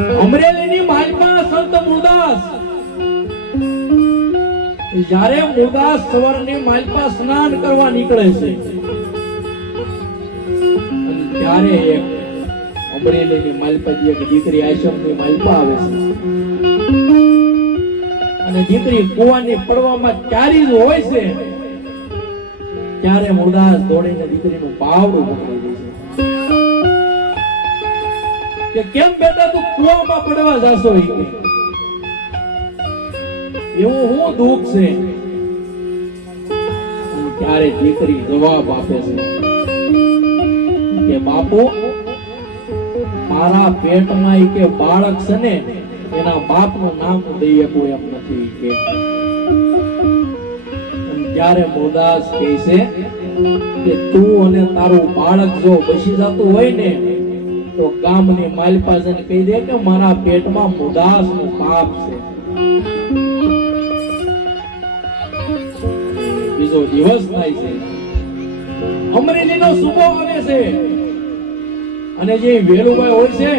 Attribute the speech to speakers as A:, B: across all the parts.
A: અમરેલીની માલપા સંત મુરદાસ. જ્યારે મુરદાસ સવારની માલપા સ્નાન કરવા નીકળે છે, ત્યારે એક અમરેલીની માલપાથી એક દીકરી આશ્રમની માલપા આવે છે. અને દીકરી કુવાની પડવામાં ચારી જ હોય છે, ત્યારે મુરદાસ દોડીને દીકરીનું પાવડું પકડી દે છે. કે કેમ બેટા તું કુવામાં પડવા જાશો એવું હું દુઃખ છે. ત્યારે દીકરી જવાબ આપે છે? કે બાપુ, મારા પેટમાં કે બાળક છે ને, એના બાપનું નામ દઈ શકું એમ નથી કે. ત્યારે મુરદાસ કહે છે કે તું અને તારું બાળક જો બસી જતું હોય ને તો ગામની માલપા જઈને કહી દે કે મારા પેટમાં મુદાસનું પાપ છે. બીજો દિવસ થાય છે. અમરેલીનો સુબો આવે છે. અને જે વેલુભાઈ હોય છે,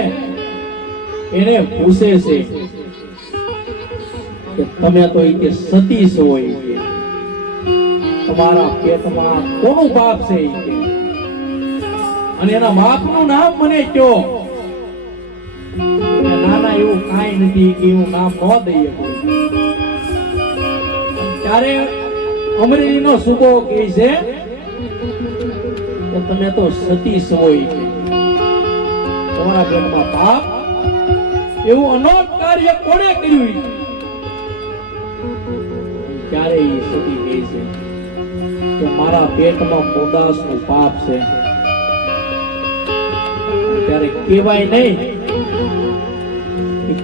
A: એને પૂછે છે કે તમે તો એ કે સતી છો તમારા પેટમાં કોનું પાપ છે એ અને એના બાપનું નામ મને કયો નાના એવું કાંઈ નથી કે એવું નામ ન દઈએ ત્યારે અમરેલીનો સુબો કહે છે કે તમે તો સતી છે તમારા પેટમાં પાપ એવું અનોક કાર્ય કોણે કર્યું? ત્યારે એ સતી કહે છે કે મારા પેટમાં મોદાસનું પાપ છે. ત્યારે કહેવાય નહીં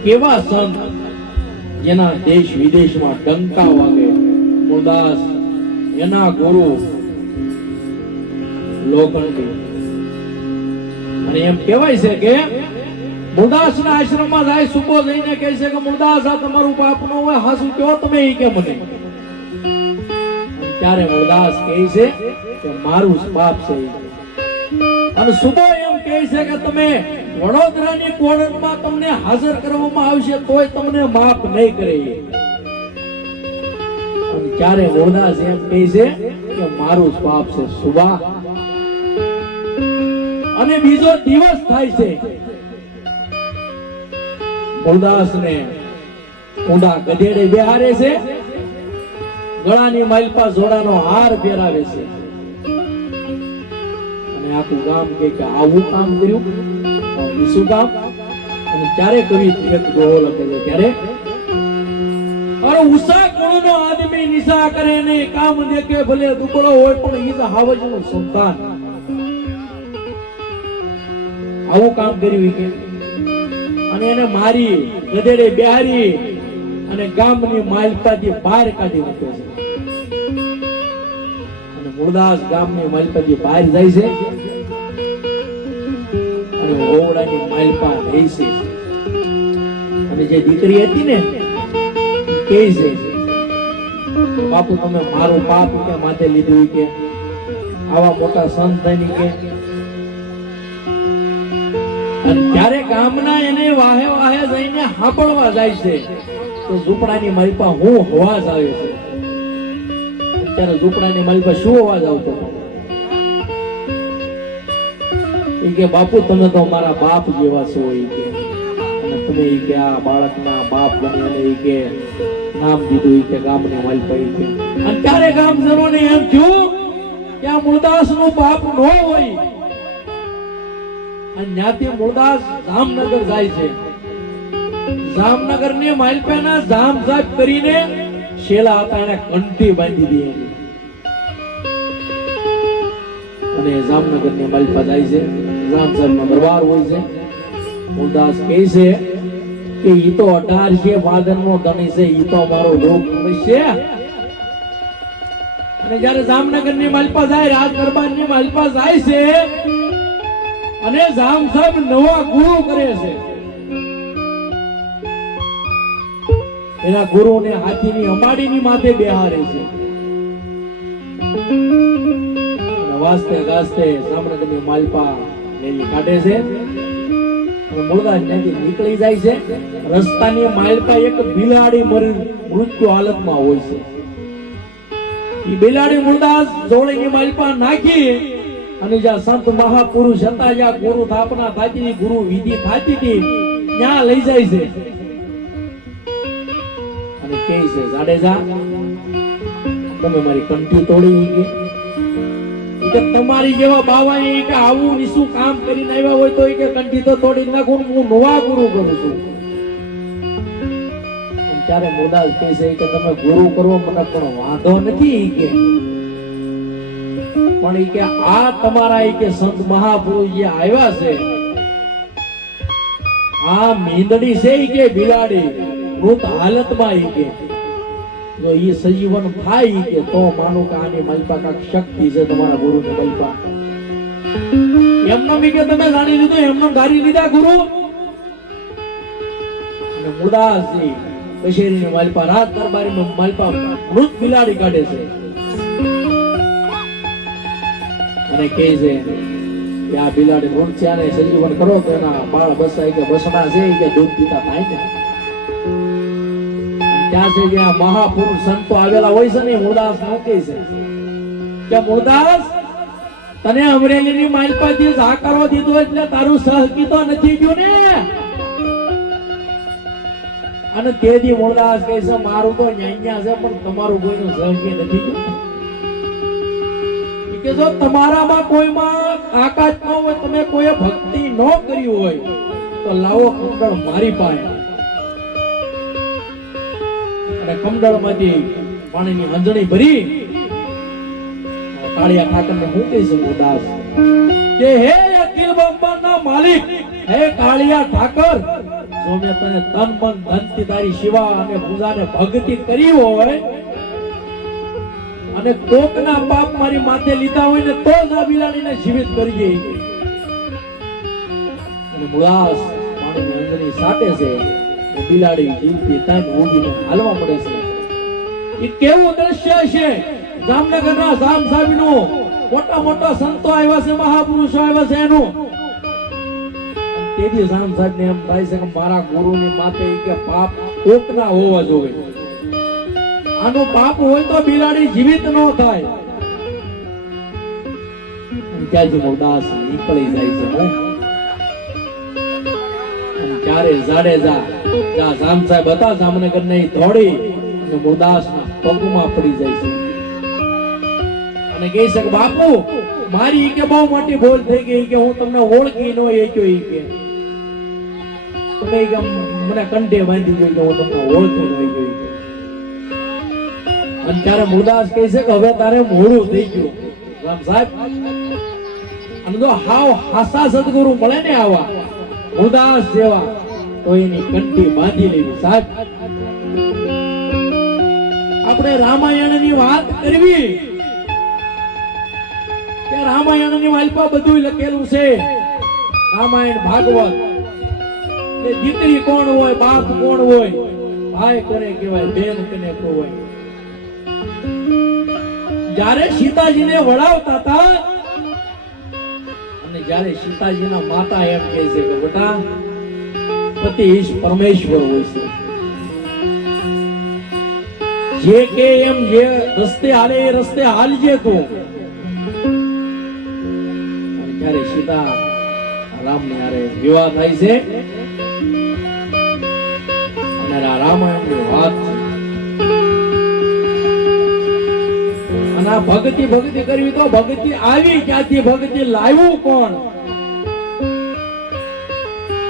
A: કેવા સંત જેના દેશ વિદેશમાં ડંકા વાગે ગુરદાસ એના ગુરુ લોખંડી અને એમ કહેવાય છે કે મુરદાસ ના આશ્રમમાં જાય સુબો જઈને કહે છે કે મુરદાસ આ તમારું પાપનું હોય હાસુ કયો તમે એ કે મને ત્યારે મુરદાસ કહે છે કે મારું પાપ છે. અને સુબો એમ કહે છે કે તમે વડોદરાની કોર્ટમાં તમને હાજર કરવામાં આવશે તોય તમને માફ નહીં કરે ત્યારે મોદાસ એમ કહે છે કે મારું પાપ છે સુબા. અને બીજો દિવસ થાય છે. મોદાસ ને ઊંડા ગધેડે બિહારે છે. ગળાની માલપા જોડાનો હાર પહેરાવે છે. અને આખું ગામ કે આવું કામ કર્યું. બીજું કામ અને ત્યારે કવિ એક દોહો લખેલો? ત્યારે અરે ઉષા ગુણનો આદમી નિશા કરે ને કામ દેખે ભલે દુબળો હોય, પણ ઈ હાવજનું સંતાન. આવું કામ કર્યું કે. અને એને મારી ગધેડે બિહારી અને ગામની માલિકાથી બહાર કાઢી મૂક્યો છે. અને મુરદાસ ગામની માલિકાથી બહાર જાય છે અને ઓવડાની માલપા રહે છે. અને જે દીકરી હતી ને કે છે, બાપુ, તમે મારું પાપ કે માથે લીધું કે? આવા મોટા સંત થઈને કે ત્યારે ગામના એને વાહે વાહે જઈને હાંપડવા જાય છે, તો ઝૂંપડાની માલિપા હું હોવા જ આવ્યો છે. ત્યારે ઝૂંપડાની માલિપા શું અવાજ આવતો? એ કે, બાપુ, તમે તો મારા બાપ જેવા છો એ કે. તમે એ કે, આ બાળકના બાપ બની ઈ કે. નામ દીધું એ કે, ગામની ઈ કે. અને ત્યારે ગામજનોને એમ થયું કે આ મુરદાસનું બાપ ન હોય? અને ત્યાંથી મુરદાસ જામનગર જાય છે. જામનગરની માલપેના જામ સાફ કરીને શેલા હતા એને કંઠી બાંધી દી અને જામનગરની પાસે છે. જામ સાહેબ નો દરબાર હોય છે. ઉદાસ કહે છે કે ઈ તો અઢાર છે ભાદર નો ધણી છે. ઈ તો અમારો લોક છે. અને જ્યારે જામનગરની માલપા જાય રાજ દરબારની માલપા જાય છે, અને જામ સાહેબ નવા ગુરુ કરે છે. એના ગુરુને હાથીની અંબાડીની માથે બેહારે છે. વાસ્તે ગાસ્તે સામ્રાજ્યની માલપા લેલી કાઢે છે. અને ત્યાંથી નીકળી જાય છે. રસ્તાની માલપા એક બિલાડી મરી, મૃત્યુ હાલતમાં હોય છે. એ બિલાડી મુળદાસ જોડેની માલપા નાખી અને જ્યાં સંત મહાપુરુષ હતા, જ્યાં ગુરુ સ્થાપના થતી ગુરુ વિધિ થતી હતી ત્યાં લઈ જાય છે. અને કહે છે, જાડેજા, તમે મારી કંઠી તોડી ઈ કે તમારી જેવા બાવા એ કે આવું ની કામ કરીને આવ્યા હોય તો એ કે કંઠી તો તોડી નાખું હું નવા ગુરુ કરું છું. ત્યારે મોદાસ કહે છે કે તમે ગુરુ કરો મને પણ વાંધો નથી કે. પણ કે આ તમારા એ કે સંત મહાપુરુષ જે આવ્યા છે, આ મીંદડી છે કે બિલાડી, મૃત હાલતમાં એ કે. જો એ સજીવન થાય કે તો માનું કે આની મલપા કાંઈક શક્તિ છે તમારા ગુરુને મલપા એમનો કે તમે જાણી લીધું, એમનો ગારી લીધા ગુરુ. અને મુરદાસજી કશેરીની માલપા રાત દરબારીમાં મલપા મૃત બિલાડી કાઢે છે. અને કહે છે કે આ બિલાડી મૃત છે આને સજીવન કરો તો એના બાળ બસાય કે બસણા છે કે દૂધ પીતા થાય ને ત્યાં છે જ્યાં મહાપુરુષ સંતો આવેલા હોય છે ને મૂળદાસ મુરદાસ નો કહે છે. કે મૂળદાસ તને અમરેલીની માલપાથી જાકારો દીધો એટલે તારું સહકી તો નથી ગયું ને? અને તેથી મૂળદાસ કહે છે, મારું તો ન્યાન્યા છે, પણ તમારું કોઈનું સહકી નથી કે જો તમારામાં કોઈમાં તાકાત ન હોય, તમે કોઈ ભક્તિ ન કરી હોય, તો લાવો કુંડળ મારી પાસે. કમંડળમાંથી પાણીની અંજણી ભરી કાળિયા ઠાકરને હું કહી શકું દાસ. કે હે અખિલ બ્રહ્માંડના માલિક, હે કાળિયા ઠાકર, જો મેં તને તન મન ધનથી તારી શિવા અને પૂજાને ભક્તિ કરી હોય અને કોકના પાપ મારી માથે લીધા હોય ને તો જ બિલાડીને જીવિત કરીએ અને મુળાસ પાણીની અંજણી સાટે છે. બિલાડી જીવતી થાય ઊંઘીને હાલવા મળે છે. એ કેવું દ્રશ્ય છે? જામનગરના જામ સાહેબનું મોટા મોટા સંતો આવ્યા છે, મહાપુરુષો આવ્યા છે એનું. તેથી જામ સાહેબને એમ થાય છે કે મારા ગુરુની માથે કે પાપ કોકના હોવા જોઈએ. આનું પાપ હોય તો બિલાડી જીવિત ન થાય. ત્યાંથી મોદાસ નીકળી જાય છે ક્યારે જાડેજા જ્યાં જામ સાહેબ હતા, જામનગર ને દોડી અને મુરદાસ પગમાં પડી જાય છે. અને કહે છે કે, બાપુ, મારી કે બહુ મોટી ભૂલ થઈ ગઈ કે હું તમને ઓળખી ન એ ઈ કે. તમે કે મને કંઠે બાંધી ગયો કે હું તમને ઓળખી ન ગયો અને ત્યારે મુરદાસ કહે છે કે, હવે તારે મોડું થઈ ગયું. રામ સાહેબ, અને જો હાવ હાસા સદગુરુ મળે ને આવા મુરદાસ જેવા એની કંઠી બાંધી લેવી. સાહેબ, આપણે રામાયણની વાત કરવી. કે રામાયણની વાલ્પા બધું લખેલું છે. રામાયણ ભાગવત. કે દીકરી કોણ હોય, બાપ કોણ હોય, ભાઈ કોને કહેવાય, બેન કોને હોય. જ્યારે સીતાજીને વડાવતા હતા, અને જ્યારે સીતાજીના માતા એમ કહે છે કે, બેટા પતિ પરમેશ્વર હોય છે. જે કે એમ જે રસ્તે હાલે એ રસ્તે હાલજે તું. ત્યારે સીતા રામ ને હારે વિવાહ થાય છે? અને રામાયણની વાત અને આ ભક્તિ ભક્તિ કરવી તો ભક્તિ આવી, ક્યાંથી ભક્તિ લાવ્યું કોણ?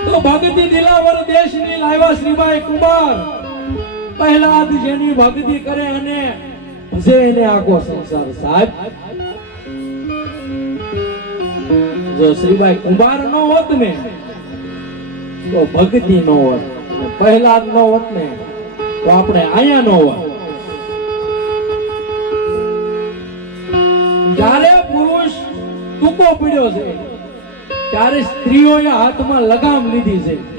A: તો ભક્તિ દિલાવર દેશની લાવ્યા શ્રીભાઈ કુમાર. પહેલા જેની ભક્તિ કરે અને ભજે એને આખો સંસાર સાહેબ જો શ્રીભાઈ કુમાર નો હોત ને, તો ભક્તિ નો હોત. પહેલા નો હોત ને, તો આપણે આયા નો હોત. જ્યારે પુરુષ ટૂંકો પડ્યો છે ત્યારે સ્ત્રીઓએ હાથમાં લગામ લીધી છે.